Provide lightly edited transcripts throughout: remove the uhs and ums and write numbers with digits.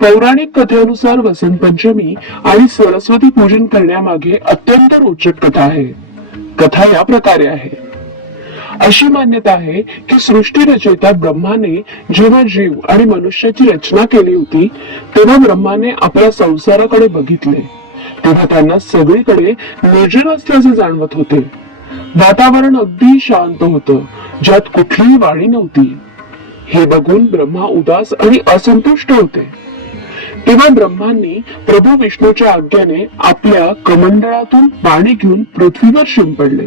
पौराणिक कथेनुसार वसंत पंचमी आणि सरस्वती पूजन करण्यामागे अत्यंत रोचक कथा आहे. कथा या प्रकारे आहे. अशी मान्यता आहे की सृष्टी रचयिता ब्रह्माने जेव्हा जीव आणि मनुष्याची रचना केली होती तेव्हा ब्रह्माने आपल्या संसाराकडे बघितले तेव्हा त्यांना सगळीकडे निर्जन असल्याचे जाणवत होते. वातावरण अगदी शांत होतं, ज्यात कुठलीही वाणी नव्हती. हे बघून ब्रह्मा उदास आणि असंतुष्ट होते. तेव्हा ब्रह्मांनी प्रभू विष्णूच्या आज्ञेने आपल्या कमंडळातून पाणी घेऊन पृथ्वीवर शिंपडले.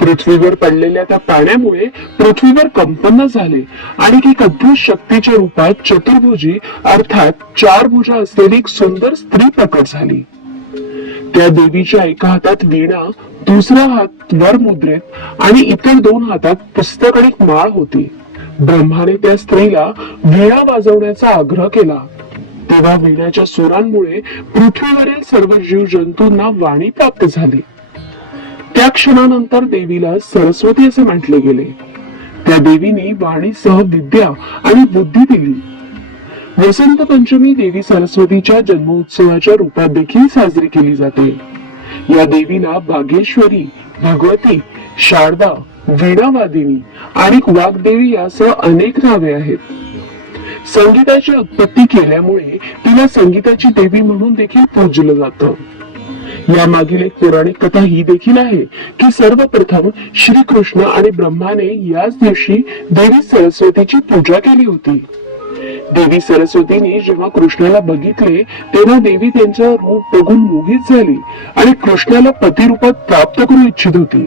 पृथ्वीवर पडलेल्या त्या पाण्यामुळे पृथ्वीवर कंपन झाले आणि एक अद्भुत शक्तीच्या रूपात चतुर्भुजी अर्थात चार भुजा असलेली एक सुंदर स्त्री प्रकट झाली. त्या देवीच्या एका हातात वीणा, दुसरा हात वर मुद्रेत आणि इतर दोन हातात पुस्तक आणि माळ होती. ब्रह्माने त्या स्त्रीला वीणा वाजवण्याचा आग्रह केला. तेव्हा वीणाच्या सुरांमुळे पृथ्वीवरील सर्व जीव जंतूंना वाणी प्राप्त झाली. त्या क्षणानंतर देवीला सरस्वती असे म्हटले गेले. त्या देवीने वाणीसह विद्या आणि बुद्धी दिली. वसंत पंचमी देवी सरस्वतीच्या जन्मोत्सवाच्या रूपात देखील साजरी केली जाते. या देवीला भाग्येश्वरी, भगवती, शारदा, वीणावादिनी आणि वाग्देवी यासह अनेक नावे आहेत. संगीताची उत्पत्ती केल्यामुळे तिला संगीताची देवी म्हणून देखील पूजलं जातं. यामागील एक पौराणिक कथा ही देखील आहे की सर्वप्रथम श्रीकृष्ण आणि ब्रह्माने याच दिवशी देवी सरस्वतीची पूजा केली होती. देवी सरस्वतीने जेव्हा कृष्णाला बघितले तेव्हा देवी त्यांचं रूप बघून मोहित झाली आणि कृष्णाला पतिरूपात प्राप्त करू इच्छित होती.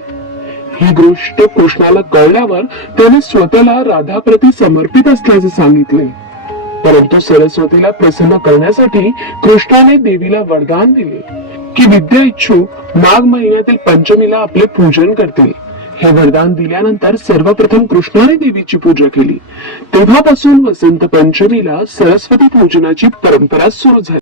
ही गोष्ट कृष्णाला कळल्यावर त्याने स्वतःला राधाप्रती समर्पित असल्याचे सांगितले. परंतु सरस्वतीला प्रसन्न करण्यासाठी कृष्णाने देवीला वरदान दिले की विद्या इच्छुक माघ महिन्यातील पंचमीला आपले पूजन करतील. हे वरदान दिल्यानंतर सर्वप्रथम कृष्णाने देवीची पूजा केली. तेव्हापासून वसंत पंचमीला सरस्वती पूजनाची परंपरा सुरू झाली.